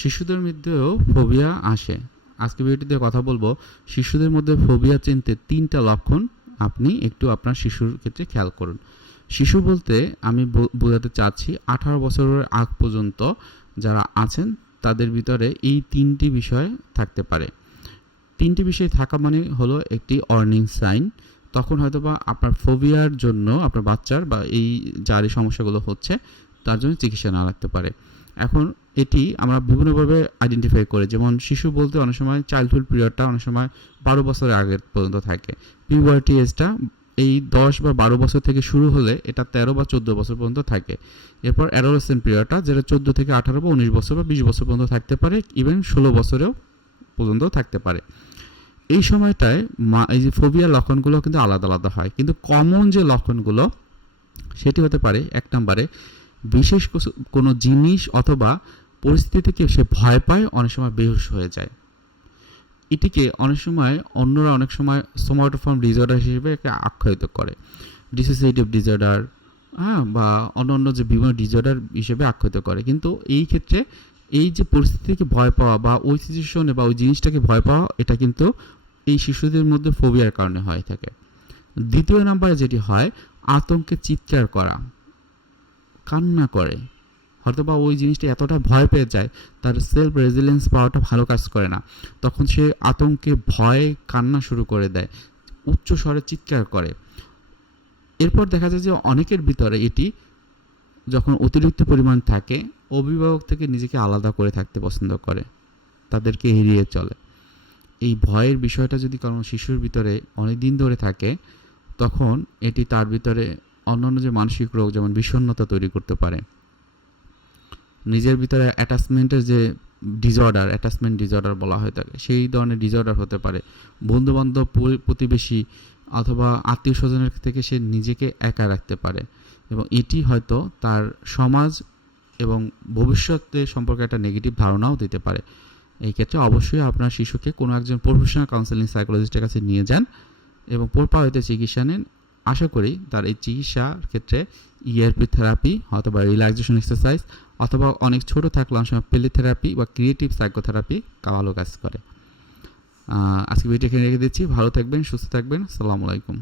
শিশুদের মধ্যেও ফোবিয়া আসে। আজকে ভিডিওটিতে কথা বলব, শিশুদের মধ্যে ফোবিয়া চিনতে তিনটা লক্ষণ আপনি একটু আপনার শিশুর ক্ষেত্রে খেয়াল করুন। শিশু বলতে আমি বোঝাতে চাচ্ছি, আঠারো বছরের আগ পর্যন্ত যারা আছেন, তাদের ভিতরে এই তিনটি বিষয় থাকতে পারে। তিনটি বিষয় থাকা মানে হলো একটি অর্নিং সাইন তখন হয়তোবা আপনার ফোবিয়ার জন্য আপনার বাচ্চার বা এই যার এই সমস্যাগুলো হচ্ছে, তার জন্য চিকিৎসা না লাগতে পারে। এখন এটি আমরা বিভিন্নভাবে আইডেন্টিফাই করি। যেমন শিশু বলতে অনেক সময় চাইল্ডহুড পিরিয়ডটা অনেক সময় বারো বছরের আগের পর্যন্ত থাকে। পিউবার্টি এজটা এই দশ বা বারো বছর থেকে শুরু হলে এটা তেরো বা চোদ্দ বছর পর্যন্ত থাকে। এরপর অ্যাডোলেসেন্ট পিরিয়ডটা যেটা চোদ্দ থেকে আঠারো বা উনিশ বছর বা বিশ বছর পর্যন্ত থাকতে পারে ইভেন ষোলো বছরেও পর্যন্ত থাকতে পারে। এই সময়টায় মা, এই যে ফোবিয়ার লক্ষণগুলো কিন্তু আলাদা আলাদা হয়। কিন্তু কমন যে লক্ষণগুলো, সেটি হতে পারে, এক নম্বরে বিশেষ কোনো জিনিস অথবা পরিস্থিতি থেকে সে ভয় পায়, অনেক সময় বেহুশ হয়ে যায়। এটিকে অনেক সময় অন্যরা অনেক সময় সোমাটোফর্ম ডিসঅর্ডার হিসেবে একে আখ্যায়িত করে। ডিসোসিয়েটিভ ডিসঅর্ডার হ্যাঁ বা অন্য অন্য যে বিভিন্ন ডিসঅর্ডার হিসেবে আখ্যায়িত করে। কিন্তু এই ক্ষেত্রে এই যে পরিস্থিতি থেকে ভয় পাওয়া বা ওই সিচুয়েশনে বা ওই জিনিসটাকে ভয় পাওয়া, এটা কিন্তু এই শিশুদের মধ্যে ফোবিয়ার কারণে হয়ে থাকে। দ্বিতীয় নাম্বারে যেটি হয়, আতঙ্কে চিৎকার করা, কান্না করে। হয়তো বা ওই জিনিসটা এতটা ভয় পেয়ে যায়, তার সেলফ রেজিলিয়েন্স পাওয়াটা ভালো কাজ করে না। তখন সে আতঙ্কে ভয়ে কান্না শুরু করে দেয়, উচ্চ স্বরে চিৎকার করে। এরপর দেখা যায় যে অনেকের ভিতরে এটি যখন অতিরিক্ত পরিমাণ থাকে, অভিভাবক থেকে নিজেকে আলাদা করে থাকতে পছন্দ করে, তাদেরকে এড়িয়ে চলে। এই ভয়ের বিষয়টা যদি কোনো শিশুর ভিতরে অনেক দিন ধরে থাকে, তখন এটি তার ভিতরে অন্যান্য যে মানসিক রোগ যেমন বিষণ্ণতা তৈরি করতে পারে। নিজের ভিতরে অ্যাটাচমেন্টের যে ডিসঅর্ডার অ্যাটাচমেন্ট ডিসঅর্ডার বলা হয়ে থাকে, সেই ধরনের ডিসঅর্ডার হতে পারে। বন্ধুবান্ধব, পরি- প্রতিবেশী অথবা আত্মীয় স্বজনের থেকে সে নিজেকে একা রাখতে পারে। এবং এটি হয়তো তার সমাজ এবং ভবিষ্যতে সম্পর্কে একটা নেগেটিভ ধারণাও দিতে পারে। এই ক্ষেত্রে অবশ্যই আপনার শিশুকে কোনো একজন প্রফেশনাল কাউন্সেলিং সাইকোলজিস্টের কাছে নিয়ে যান এবং প্রপারিত চিকিৎসা নেন। আশা করি তার এই চিকিৎসার ক্ষেত্রে ইআরপি থেরাপি অথবা রিল্যাক্সেশন এক্সারসাইজ অথবা অনেক ছোট থাকলে অনেক সময় পেলিথেরাপি বা ক্রিয়েটিভ সাইকোথেরাপি ভালো কাজ করে। আজকে ভিডিও এখানে রেখে দিচ্ছি। ভালো থাকবেন, সুস্থ থাকবেন। সালামু আলাইকুম।